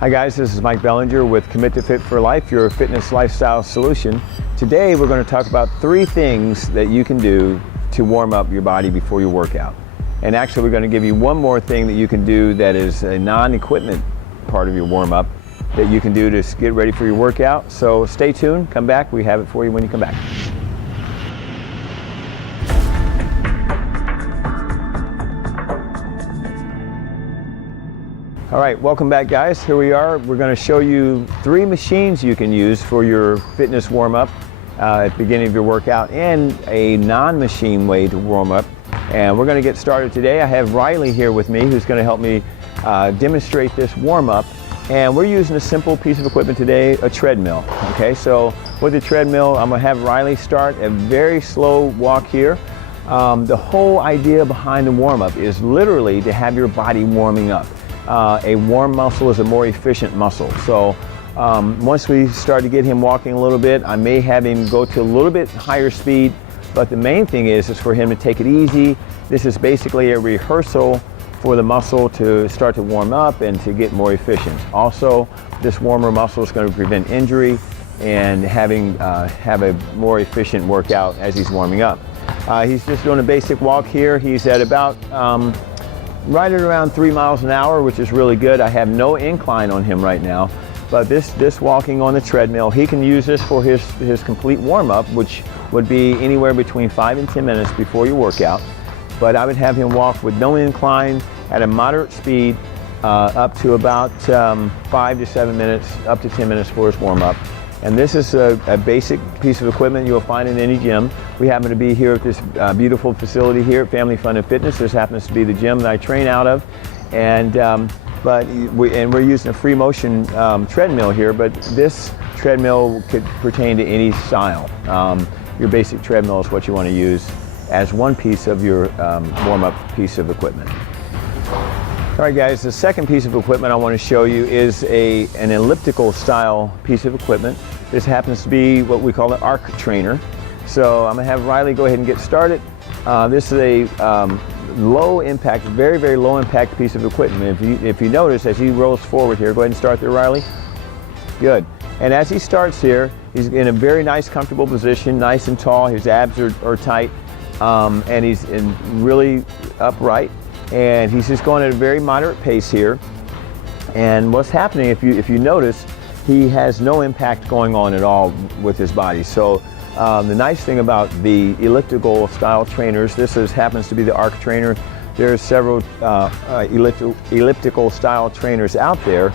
Hi guys, this is Mike Bellinger with Commit to Fit for Life, your fitness lifestyle solution. Today we're going to talk about 3 things that you can do to warm up your body before your workout. And actually we're going to give you one more thing that you can do that is a non-equipment part of your warm-up that you can do to get ready for your workout. So stay tuned, come back, we have it for you when you come back. All right, welcome back guys. Here we are. We're going to show you 3 machines you can use for your fitness warm-up at the beginning of your workout and a non-machine way to warm up. And we're going to get started today. I have Riley here with me who's going to help me demonstrate this warm-up. And we're using a simple piece of equipment today, a treadmill. Okay, so with the treadmill, I'm going to have Riley start a very slow walk here. The whole idea behind the warm-up is literally to have your body warming up. A warm muscle is a more efficient muscle. So once we start to get him walking a little bit, I may have him go to a little bit higher speed, but the main thing is for him to take it easy. This is basically a rehearsal for the muscle to start to warm up and to get more efficient. Also, this warmer muscle is going to prevent injury and have a more efficient workout as he's warming up. He's just doing a basic walk here. He's at about right at around 3 miles an hour, which is really good. I have no incline on him right now, but this walking on the treadmill, he can use this for his complete warm-up, which would be anywhere between 5 and 10 minutes before your workout. But I would have him walk with no incline at a moderate speed up to about 5 to 7 minutes, up to 10 minutes for his warm-up. And this is a basic piece of equipment you'll find in any gym. We happen to be here at this beautiful facility here at Family Fun and Fitness. This happens to be the gym that I train out of. And we're using a free motion treadmill here, but this treadmill could pertain to any style. Your basic treadmill is what you want to use as one piece of your warm-up piece of equipment. All right guys, the second piece of equipment I want to show you is an elliptical style piece of equipment. This happens to be what we call an arc trainer. So I'm going to have Riley go ahead and get started. This is a low impact, very, very low impact piece of equipment. If you notice as he rolls forward here, go ahead and start there, Riley. Good. And as he starts here, he's in a very nice, comfortable position, nice and tall. His abs are tight, and he's really upright. And he's just going at a very moderate pace here. And what's happening, if you notice, he has no impact going on at all with his body. So the nice thing about the elliptical style trainers, happens to be the arc trainer. There's several elliptical style trainers out there,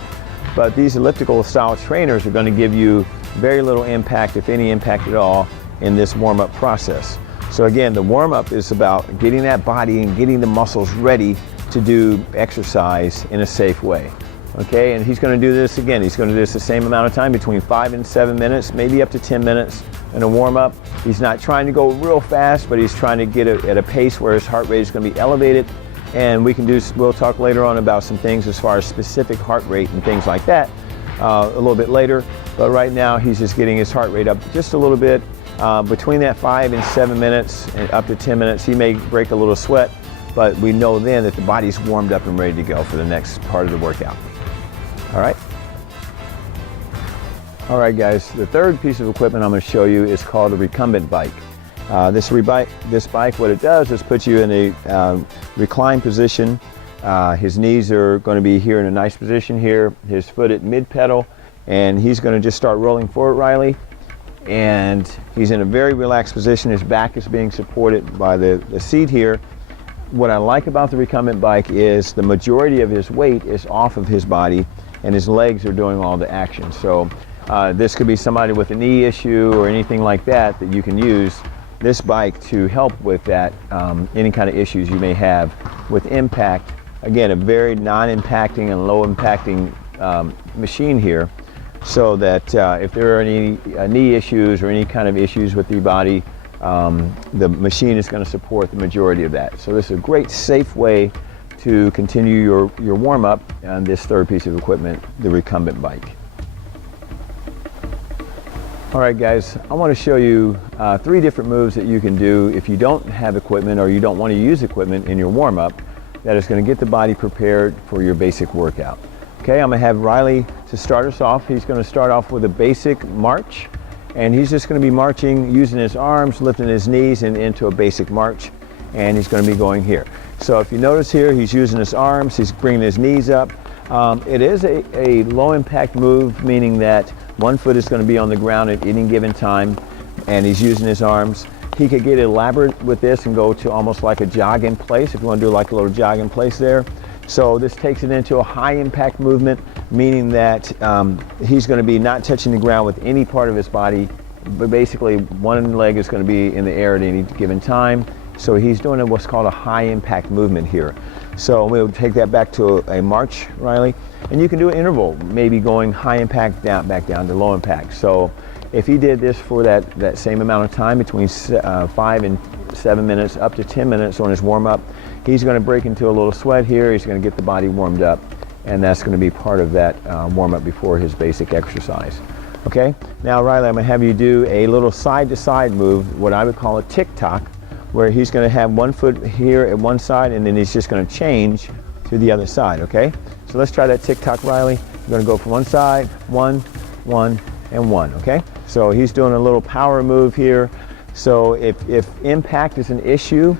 but these elliptical style trainers are going to give you very little impact, if any impact at all, in this warm-up process. So again, the warm-up is about getting that body and getting the muscles ready to do exercise in a safe way. Okay, and he's going to do this again. He's going to do this the same amount of time, between 5 and 7 minutes, maybe up to 10 minutes in a warm-up. He's not trying to go real fast, but he's trying to get at a pace where his heart rate is going to be elevated. And we'll talk later on about some things as far as specific heart rate and things like that a little bit later. But right now, he's just getting his heart rate up just a little bit. Between that 5 and 7 minutes and up to 10 minutes, he may break a little sweat, but we know then that the body's warmed up and ready to go for the next part of the workout. All right? All right, guys, the third piece of equipment I'm going to show you is called a Recumbent Bike. This bike, what it does is put you in a reclined position. His knees are going to be here in a nice position here, his foot at mid-pedal, and he's going to just start rolling forward, Riley. And he's in a very relaxed position. His back is being supported by the seat here. What I like about the Recumbent Bike is the majority of his weight is off of his body and his legs are doing all the action. So this could be somebody with a knee issue or anything like that you can use this bike to help with that, any kind of issues you may have with impact. Again, a very non-impacting and low impacting machine here, so that if there are any knee issues or any kind of issues with the body, the machine is going to support the majority of that. So this is a great safe way to continue your warm-up on this third piece of equipment, the Recumbent Bike. All right guys, I want to show you 3 different moves that you can do if you don't have equipment or you don't want to use equipment in your warm-up that is going to get the body prepared for your basic workout. Okay, I'm gonna have Riley to start us off. He's gonna start off with a basic march, and he's just gonna be marching using his arms, lifting his knees and into a basic march, and he's gonna be going here. So if you notice here, he's using his arms, he's bringing his knees up. It is a low impact move, meaning that one foot is gonna be on the ground at any given time, and he's using his arms. He could get elaborate with this and go to almost like a jog in place, if you wanna do like a little jog in place there. So this takes it into a high impact movement, meaning that he's going to be not touching the ground with any part of his body, but basically one leg is going to be in the air at any given time. So he's doing what's called a high impact movement here. So we'll take that back to a march, Riley, and you can do an interval, maybe going high impact down, back down to low impact. So if he did this for that same amount of time, between 5 and 7 minutes, up to 10 minutes on his warm up, he's going to break into a little sweat here. He's going to get the body warmed up, and that's going to be part of that warm up before his basic exercise. Okay, now Riley, I'm going to have you do a little side to side move, what I would call a tick-tock, where he's going to have one foot here at one side, and then he's just going to change to the other side. Okay, so let's try that tick-tock, Riley. We're going to go from one side, one, and one. Okay, so he's doing a little power move here. So if impact is an issue,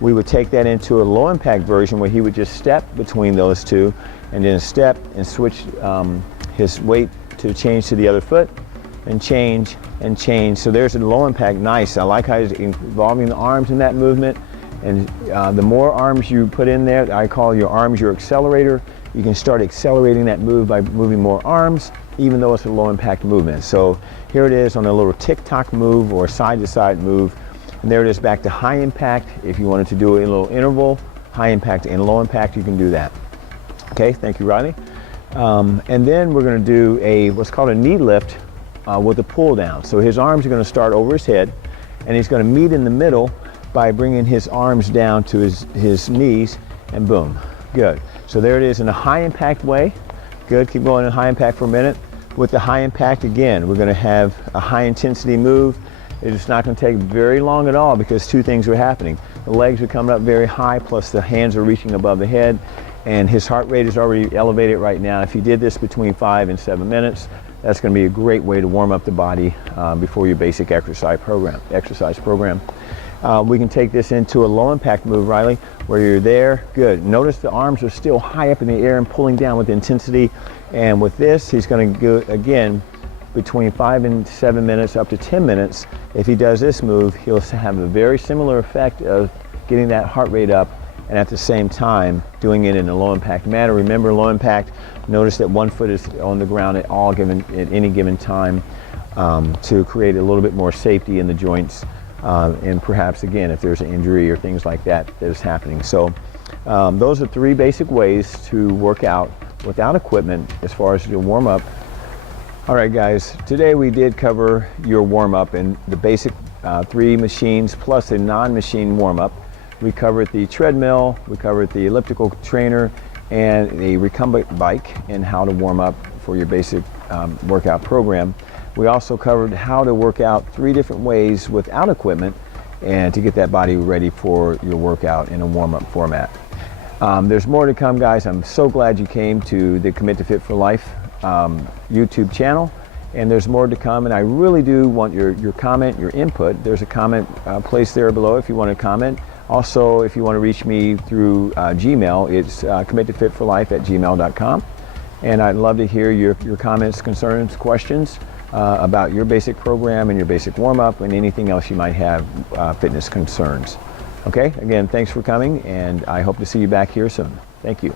we would take that into a low impact version where he would just step between those two and then step and switch his weight to change to the other foot and change and change. So there's a low impact. Nice. I like how he's involving the arms in that movement. And the more arms you put in there, I call your arms your accelerator. You can start accelerating that move by moving more arms, even though it's a low impact movement. So here it is on a little tick-tock move or side to side move. And there it is back to high impact. If you wanted to do a little interval, high impact and low impact, you can do that. Okay, thank you, Riley. And then we're going to do what's called a knee lift with a pull down. So his arms are going to start over his head, and he's going to meet in the middle by bringing his arms down to his knees, and boom, good. So there it is in a high impact way. Good, keep going in high impact for a minute. With the high impact again, we're going to have a high intensity move. It's not going to take very long at all because two things are happening. The legs are coming up very high, plus the hands are reaching above the head, and his heart rate is already elevated right now. If you did this between 5 and 7 minutes, that's going to be a great way to warm up the body before your basic exercise program. We can take this into a low impact move, Riley, where you're there. Good. Notice the arms are still high up in the air and pulling down with intensity. And with this, he's going to go again between 5 and 7 minutes, up to 10 minutes. If he does this move, he'll have a very similar effect of getting that heart rate up and at the same time doing it in a low impact manner. Remember, low impact, notice that one foot is on the ground at any given time to create a little bit more safety in the joints. And perhaps again, if there's an injury or things like that that is happening. So those are 3 basic ways to work out without equipment as far as your warm up. All right, guys, today we did cover your warm up and the basic 3 machines plus a non-machine warm up. We covered the treadmill, we covered the elliptical trainer, and the recumbent bike and how to warm up for your basic workout program. We also covered how to work out 3 different ways without equipment and to get that body ready for your workout in a warm-up format. There's more to come, guys. I'm so glad you came to the Commit to Fit for Life YouTube channel, and there's more to come, and I really do want your comment, your input. There's a comment place there below if you want to comment. Also, if you want to reach me through Gmail, it's committofitforlife@gmail.com, and I'd love to hear your comments, concerns, questions about your basic program and your basic warm-up and anything else you might have fitness concerns. Okay, again, thanks for coming, and I hope to see you back here soon. Thank you.